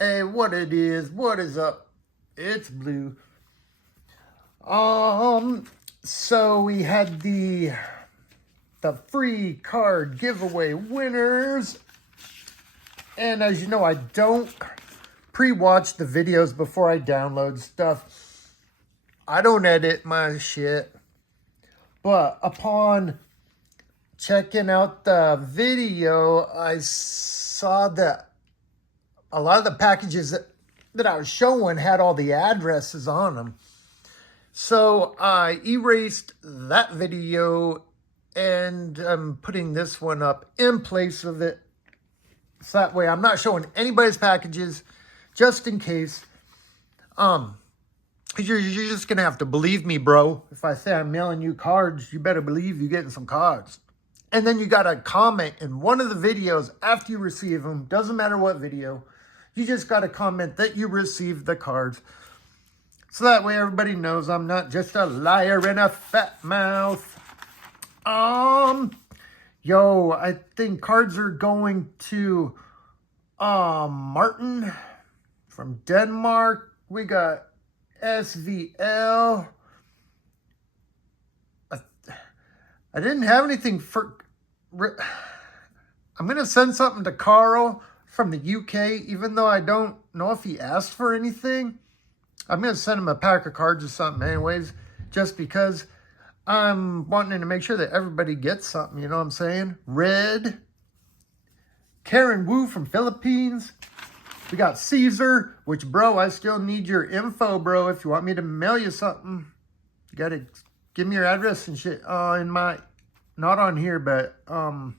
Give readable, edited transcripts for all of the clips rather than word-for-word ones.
Hey, what it is? What is up? It's Blue. So we had the free card giveaway winners, and as you know, I don't pre-watch the videos before I download stuff. I don't edit my shit, but upon checking out the video, I saw that a lot of the packages that I was showing had all the addresses on them. So I erased that video and I'm putting this one up in place of it. So that way I'm not showing anybody's packages just in case. You're just going to have to believe me, bro. If I say I'm mailing you cards, you better believe you're getting some cards. And then you got to comment in one of the videos after you receive them. Doesn't matter what video. You just got to comment that you received the cards. So that way everybody knows I'm not just a liar and a fat mouth. Yo, I think cards are going to Martin from Denmark. We got SVL. I didn't have anything for... I'm going to send something to Carl from the UK, even though I don't know if he asked for anything. I'm going to send him a pack of cards or something anyways, just because I'm wanting to make sure that everybody gets something, you know what I'm saying? Red. Karen Wu from Philippines. We got Caesar, which, bro, I still need your info, bro. If you want me to mail you something, you got to give me your address and shit in my, not on here, but on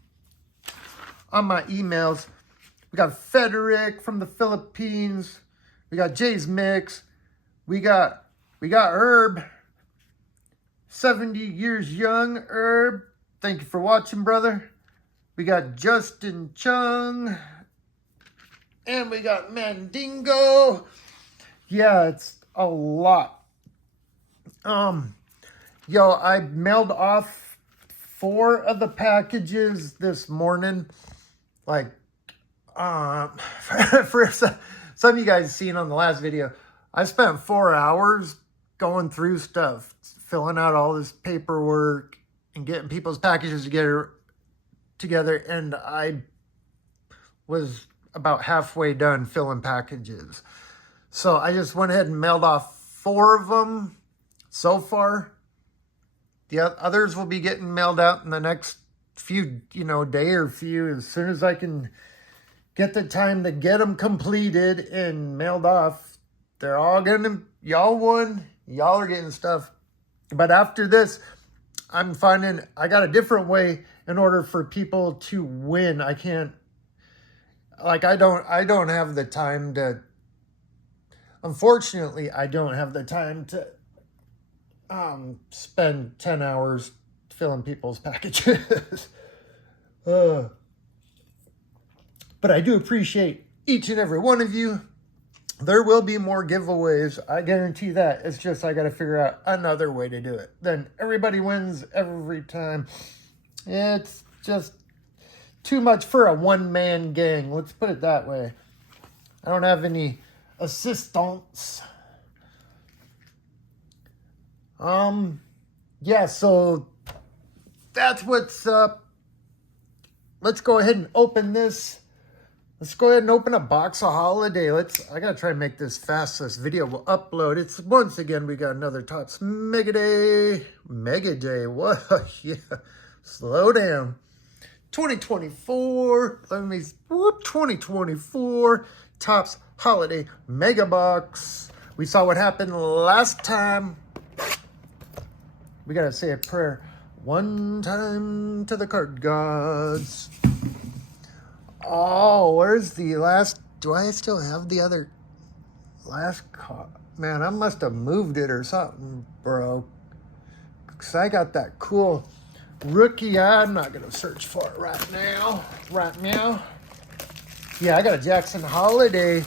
my emails. We got Frederick from the Philippines. We got Jay's Mix. We got Herb. 70 years young, Herb. Thank you for watching, brother. We got Justin Chung. And we got Mandingo. Yeah, it's a lot. Yo, I mailed off 4 of the packages this morning. Like, for some of you guys seen on the last video, I spent 4 hours going through stuff, filling out all this paperwork and getting people's packages together, and I was about halfway done filling packages. So I just went ahead and mailed off 4 of them so far. The others will be getting mailed out in the next few, day or few, as soon as I can get the time to get them completed and mailed off. They're all gonna, y'all won, y'all are getting stuff. But after this, I'm finding I got a different way in order for people to win. I can't, like, I don't have the time to, unfortunately, I don't have the time to spend 10 hours filling people's packages. But I do appreciate each and every one of you. There will be more giveaways. I guarantee that. It's just I got to figure out another way to do it. Then everybody wins every time. It's just too much for a one-man gang. Let's put it that way. I don't have any assistants. Yeah, so that's what's up. Let's go ahead and open this. Let's go ahead and open a box of Holiday. I gotta try and make this fast so this video will upload. It's once again, we got another Topps Mega Day. Mega Day, what? Yeah, slow down. 2024, 2024 Topps Holiday Mega Box. We saw what happened last time. We gotta say a prayer. One time to the card gods. Oh, where's the last? Do I still have the other last card? Man, I must have moved it or something, bro. Because I got that cool rookie. I'm not going to search for it right now. Yeah, I got a Jackson Holiday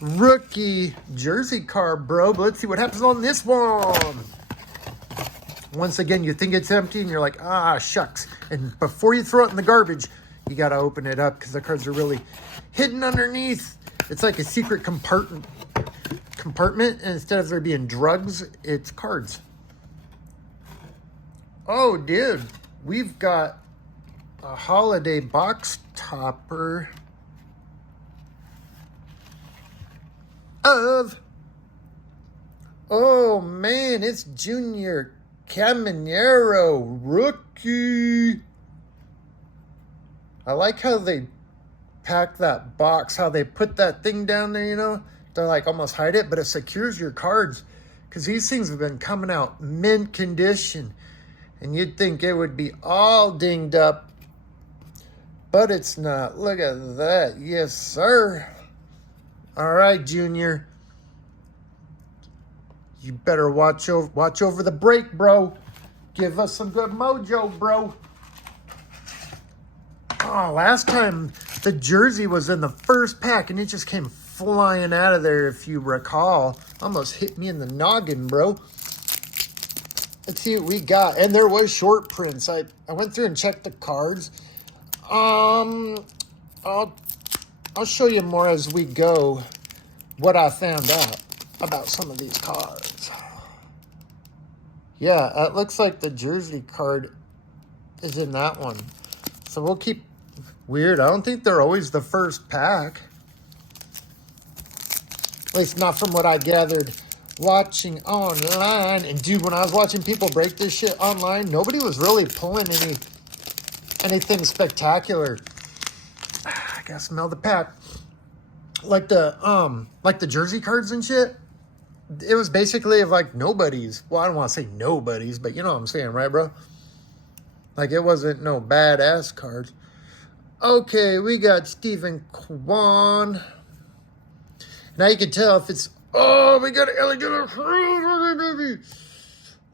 rookie jersey card, bro. But let's see what happens on this one. Once again, you think it's empty and you're like, ah, shucks. And before you throw it in the garbage, you got to open it up because the cards are really hidden underneath. It's like a secret compartment, and instead of there being drugs, it's cards. Oh, dude, we've got a holiday box topper of, oh man, it's Junior Caminero rookie. I like how they pack that box, how they put that thing down there, you know, to like almost hide it, but it secures your cards, because these things have been coming out mint condition, and you'd think it would be all dinged up, but it's not. Look at that. Yes, sir. All right, Junior. You better watch over the break, bro. Give us some good mojo, bro. Oh, last time the jersey was in the first pack and it just came flying out of there, if you recall. Almost hit me in the noggin, bro. Let's see what we got. And there was short prints. I went through and checked the cards. I'll show you more as we go what I found out about some of these cards. Yeah, it looks like the jersey card is in that one. So we'll keep... Weird. I don't think they're always the first pack. At least not from what I gathered watching online. And dude, when I was watching people break this shit online, nobody was really pulling anything spectacular. I gotta smell the pack. Like the jersey cards and shit. It was basically like nobody's. Well, I don't want to say nobody's, but you know what I'm saying, right, bro? Like it wasn't no badass cards. Okay, we got Stephen Kwan. Now you can tell if it's... Oh, we got Ellie.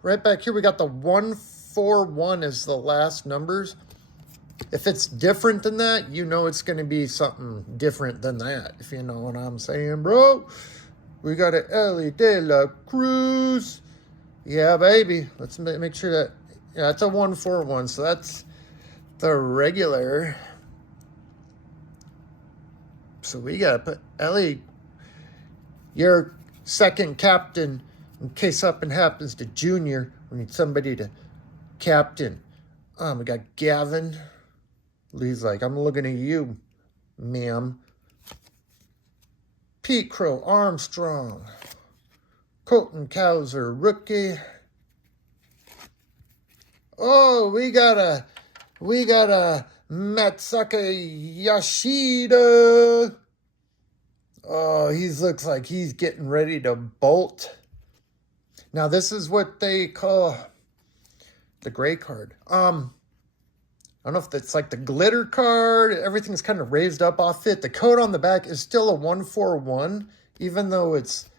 Right back here, we got the 141 as the last numbers. If it's different than that, you know it's going to be something different than that, if you know what I'm saying, bro. We got an Ellie De La Cruz. Yeah, baby. Let's make sure that... Yeah, it's a 141, so that's the regular... So we got to put Ellie, your second captain, in case something happens to Junior. We need somebody to captain. We got Gavin. Lee's like, I'm looking at you, ma'am. Pete Crow Armstrong. Colton Cowser, rookie. Oh, we got a Matsaka Yoshida. Oh, he looks like he's getting ready to bolt. Now, this is what they call the gray card. I don't know if that's like the glitter card. Everything's kind of raised up off it. The code on the back is still a 141, even though it's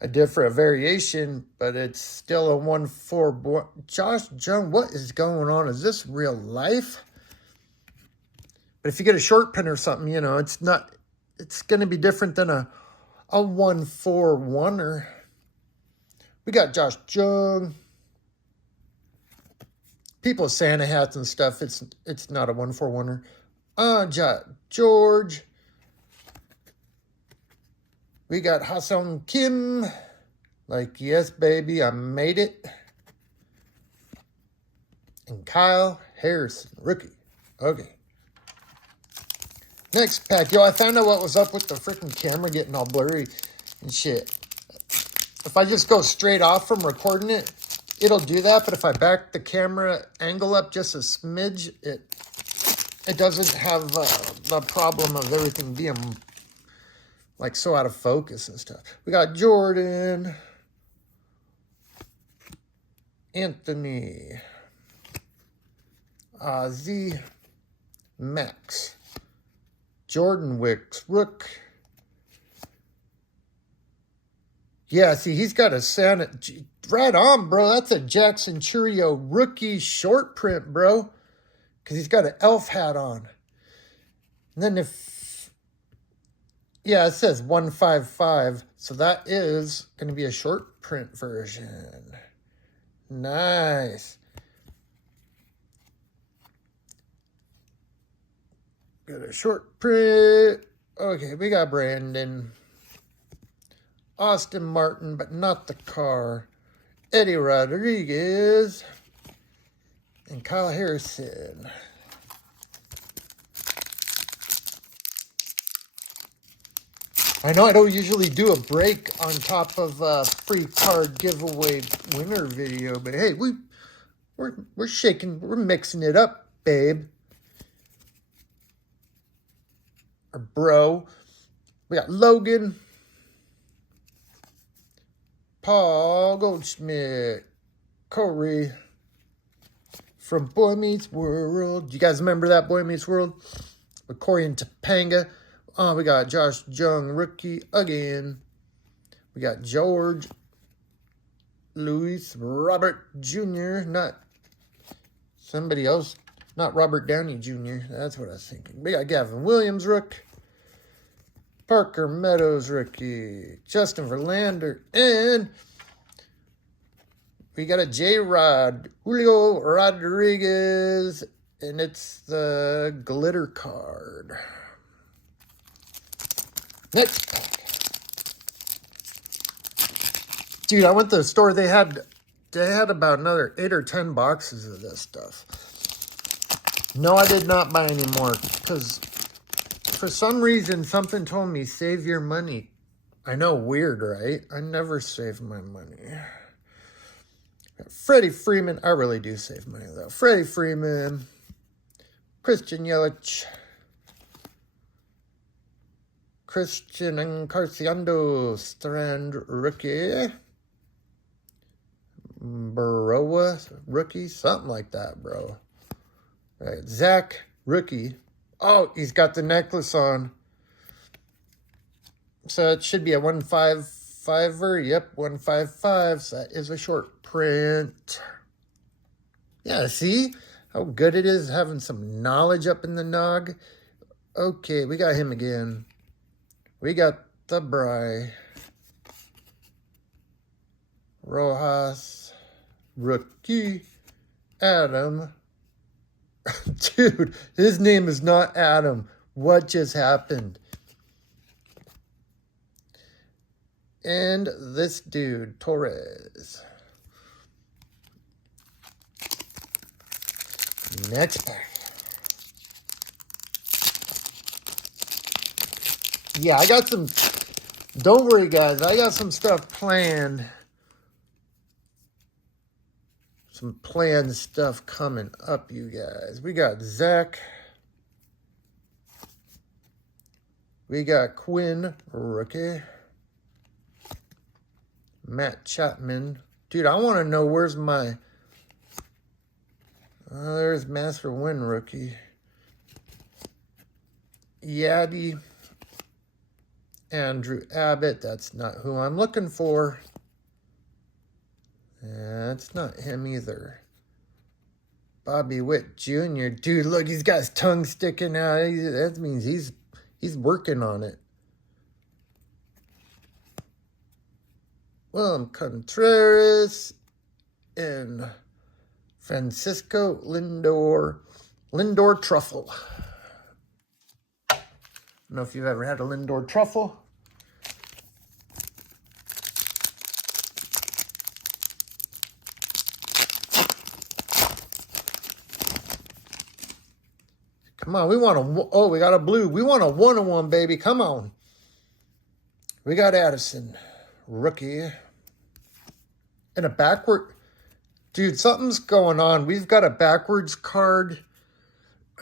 a different variation, but it's still a 141. Josh Jung, what is going on? Is this real life? But if you get a short pin or something, you know, it's going to be different than a 141er. We got Josh Jung. People with Santa hats and stuff, it's not a 141er. George. We got Ha-Seong Kim. Like, yes, baby, I made it. And Kyle Harrison, rookie. Okay. Next pack. Yo, I found out what was up with the freaking camera getting all blurry and shit. If I just go straight off from recording it, it'll do that. But if I back the camera angle up just a smidge, it doesn't have the problem of everything being like so out of focus and stuff. We got Jordan. Anthony. Z. Max. Jordan Wicks, Rook. Yeah, see, he's got a Santa... Right on, bro. That's a Jackson Churio rookie short print, bro. Because he's got an elf hat on. And then if... Yeah, it says 155. So that is going to be a short print version. Nice. Got a short print. Okay, we got Brandon. Austin Martin, but not the car. Eddie Rodriguez. And Kyle Harrison. I know I don't usually do a break on top of a free card giveaway winner video, but hey, we're shaking, we're mixing it up, babe. Or bro. We got Logan. Paul Goldschmidt. Corey. From Boy Meets World. You guys remember that Boy Meets World? With Corey and Topanga. We got Josh Jung, rookie again. We got George Luis Robert Jr., not somebody else, not Robert Downey Jr. That's what I was thinking. We got Gavin Williams, rook. Parker Meadows, rookie. Justin Verlander, and we got a J-Rod, Julio Rodriguez, and it's the glitter card. Next pack. Dude, I went to the store. They had about another 8 or 10 boxes of this stuff. No, I did not buy any more because for some reason something told me save your money. I know, weird, right? I never save my money. Freddie Freeman. I really do save money though. Freddie Freeman. Christian Yelich. Christian Encarnacion Strand, rookie. Baroa, rookie. Something like that, bro. All right, Zach, rookie. Oh, he's got the necklace on. So it should be a 155er. Yep, 155. So that is a short print. Yeah, see how good it is having some knowledge up in the nog? Okay, we got him again. We got the Bry. Rojas. Rookie. Adam. Dude, his name is not Adam. What just happened? And this dude, Torres. Next pack. Yeah, I got some, don't worry guys, I got some stuff planned. Some planned stuff coming up, you guys. We got Zach. We got Quinn, rookie. Matt Chapman. Dude, I want to know where's my, there's Master Win, rookie. Yaddy. Andrew Abbott, that's not who I'm looking for. That's not him either. Bobby Witt Jr. Dude, look, he's got his tongue sticking out. That means he's working on it. Willem Contreras and Francisco Lindor Truffle. I don't know if you've ever had a Lindor Truffle. Come on, we want a, oh, we got a blue. We want a 1-on-1, baby. Come on. We got Addison, rookie. And a backward. Dude, something's going on. We've got a backwards card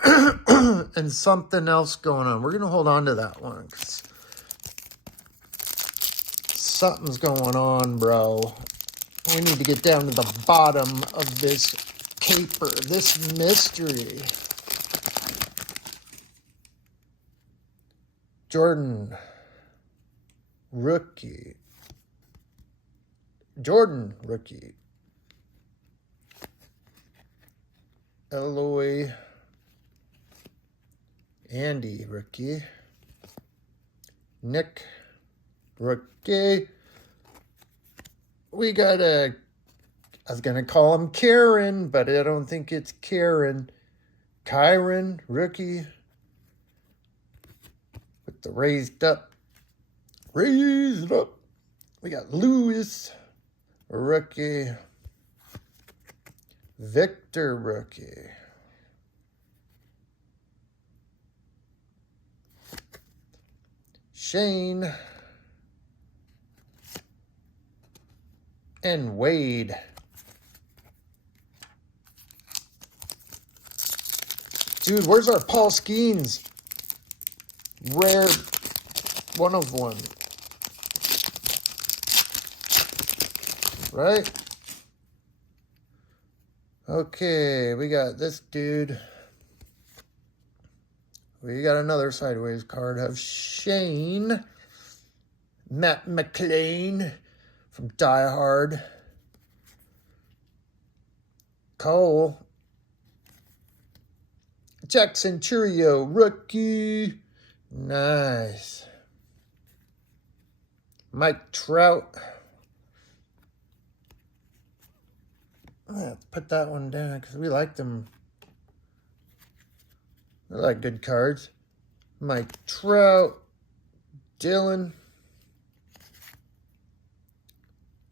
and something else going on. We're going to hold on to that one. 'Cause something's going on, bro. We need to get down to the bottom of this caper, this mystery. Jordan, rookie. Jordan, rookie. Eloy. Andy, rookie. Nick, rookie. We got a, I was going to call him Karen, but I don't think it's Karen. Kyron, rookie. with the raised up. Raised up. We got Lewis, rookie. Victor, rookie. Shane. And Wade. Dude, where's our Paul Skeens? Rare 1 of 1. Right? Okay, we got this dude. We got another sideways card of Shane. Matt McLean from Die Hard. Cole. Jackson Churio, rookie. Nice. Mike Trout. I'll put that one down because we like them. I like good cards. Mike Trout. Dylan.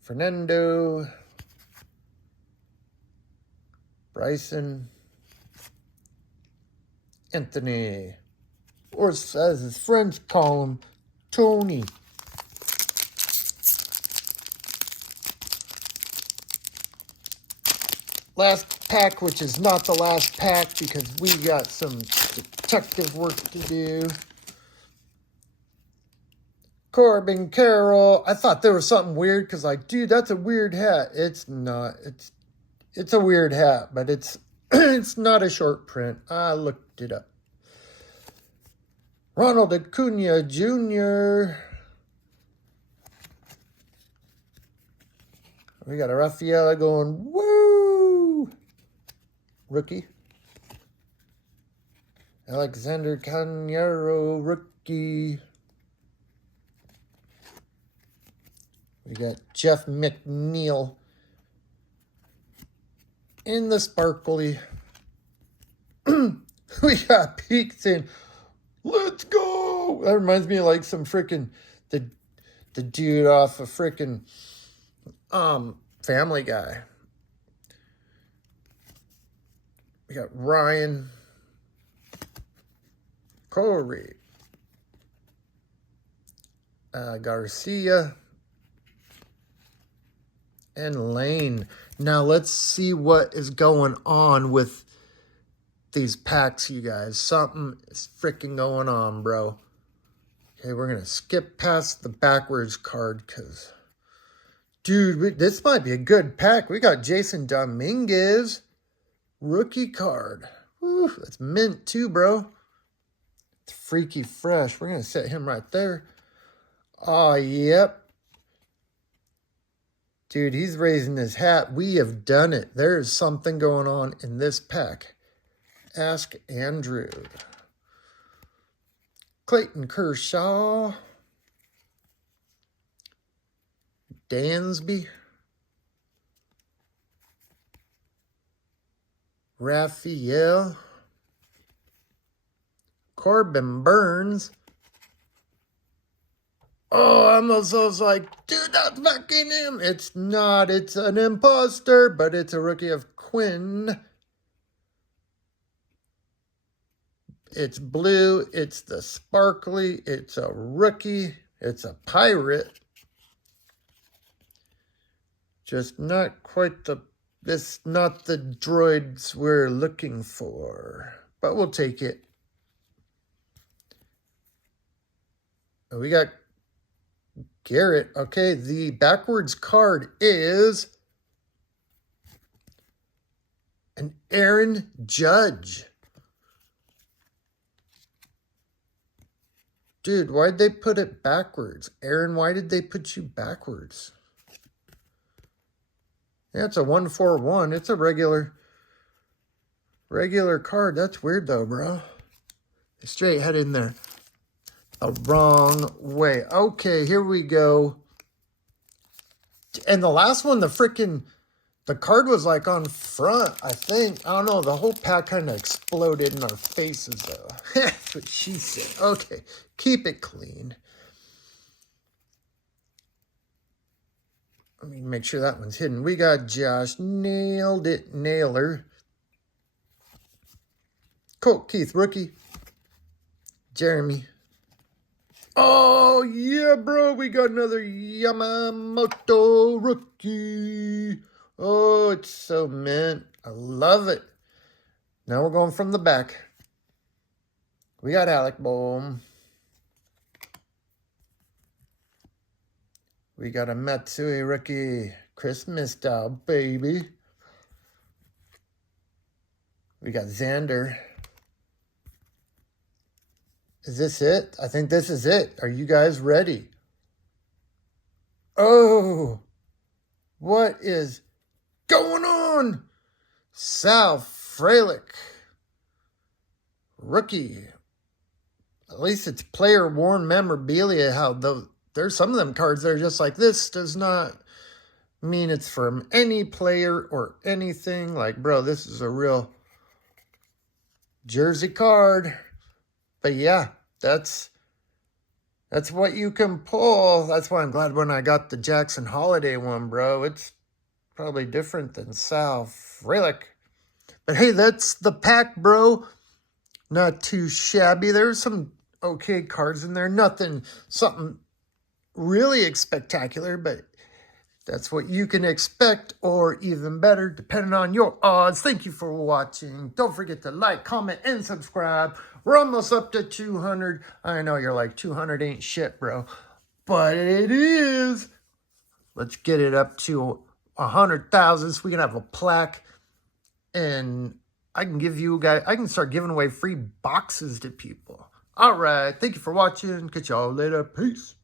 Fernando. Bryson. Anthony. Or as his friends call him, Tony. Last pack, which is not the last pack because we got some detective work to do. Corbin Carroll. I thought there was something weird because, like, dude, that's a weird hat. It's not. It's a weird hat, but it's it's not a short print. I looked it up. Ronald Acuna Jr. We got a Rafaela going, woo! Rookie. Alexander Cañero, rookie. We got Jeff McNeil in the sparkly. We got Peak saying, let's go. That reminds me of like some freaking the dude off of freaking Family Guy. We got Ryan, Corey, Garcia, and Lane. Now let's see what is going on with these packs, you guys. Something is freaking going on, bro. Okay, we're going to skip past the backwards card because, dude, this might be a good pack. We got Jason Dominguez, rookie card. Woo, that's mint too, bro. It's freaky fresh. We're going to set him right there. Oh, yep. Dude, he's raising his hat. We have done it. There's something going on in this pack. Ask Andrew. Clayton Kershaw. Dansby. Raphael. Corbin Burns. Oh, I almost was like, dude, that's fucking him. It's not. It's an imposter, but it's a rookie of Quinn. It's blue. It's the sparkly. It's a rookie. It's a pirate. Just not quite this not the droids we're looking for. But we'll take it. We got Garrett. Okay, the backwards card is an Aaron Judge. Dude, why'd they put it backwards? Aaron, why did they put you backwards? Yeah, it's a 141. It's a regular card. That's weird though, bro. Straight head in there. The wrong way. Okay, here we go. And the last one, the card was like on front, I think. I don't know. The whole pack kind of exploded in our faces, though. what she said. Okay, keep it clean. Let me make sure that one's hidden. We got Josh. Nailed it. Nailer. Colt Keith, rookie. Jeremy. Oh, yeah, bro. We got another Yamamoto rookie. Oh, it's so mint. I love it. Now we're going from the back. We got Alec Bohm. We got a Matsui rookie. Christmas style, baby. We got Xander. Is this it? I think this is it. Are you guys ready? Oh, what is going on? Sal Frelick. Rookie. At least it's player-worn memorabilia. How there's some of them cards that are just like this. Does not mean it's from any player or anything. Like, bro, this is a real jersey card. But yeah, that's what you can pull. That's why I'm glad when I got the Jackson Holiday one, bro. It's probably different than Sal Frelick. But hey, that's the pack, bro. Not too shabby. There's some okay cards in there. Something really spectacular, but that's what you can expect, or even better, depending on your odds. Thank you for watching. Don't forget to like, comment, and subscribe. We're almost up to 200. I know you're like, 200 ain't shit, bro. But it is. Let's get it up to 100,000 so we can have a plaque. And I can start giving away free boxes to people. All right. Thank you for watching. Catch y'all later. Peace.